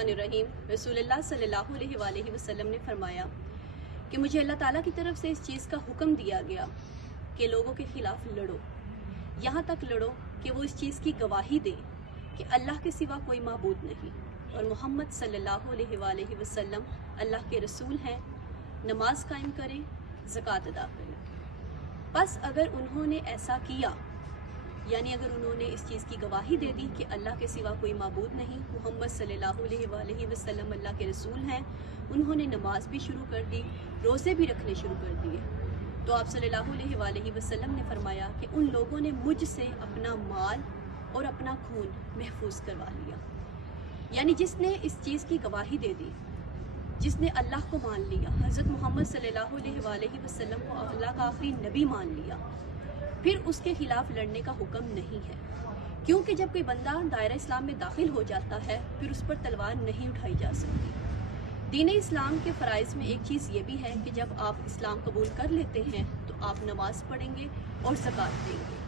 الرحمن الرحیم۔ رسول اللہ صلی اللہ علیہ وآلہ وسلم نے فرمایا کہ مجھے اللہ تعالیٰ کی طرف سے اس چیز کا حکم دیا گیا کہ لوگوں کے خلاف لڑو، یہاں تک لڑو کہ وہ اس چیز کی گواہی دیں کہ اللہ کے سوا کوئی معبود نہیں اور محمد صلی اللہ علیہ وآلہ وسلم اللہ کے رسول ہیں، نماز قائم کریں، زکوٰۃ ادا کریں۔ بس اگر انہوں نے ایسا کیا، یعنی اگر انہوں نے اس چیز کی گواہی دے دی کہ اللہ کے سوا کوئی معبود نہیں، محمد صلی اللہ علیہ وآلہ وسلم اللہ کے رسول ہیں، انہوں نے نماز بھی شروع کر دی، روزے بھی رکھنے شروع کر دیے، تو آپ صلی اللہ علیہ وآلہ وسلم نے فرمایا کہ ان لوگوں نے مجھ سے اپنا مال اور اپنا خون محفوظ کروا لیا۔ یعنی جس نے اس چیز کی گواہی دے دی، جس نے اللہ کو مان لیا، حضرت محمد صلی اللہ علیہ وآلہ وسلم کو اللہ کا آخری نبی مان لیا، پھر اس کے خلاف لڑنے کا حکم نہیں ہے، کیونکہ جب کوئی بندہ دائرہ اسلام میں داخل ہو جاتا ہے پھر اس پر تلوار نہیں اٹھائی جا سکتی۔ دین اسلام کے فرائض میں ایک چیز یہ بھی ہے کہ جب آپ اسلام قبول کر لیتے ہیں تو آپ نماز پڑھیں گے اور زکوٰۃ دیں گے۔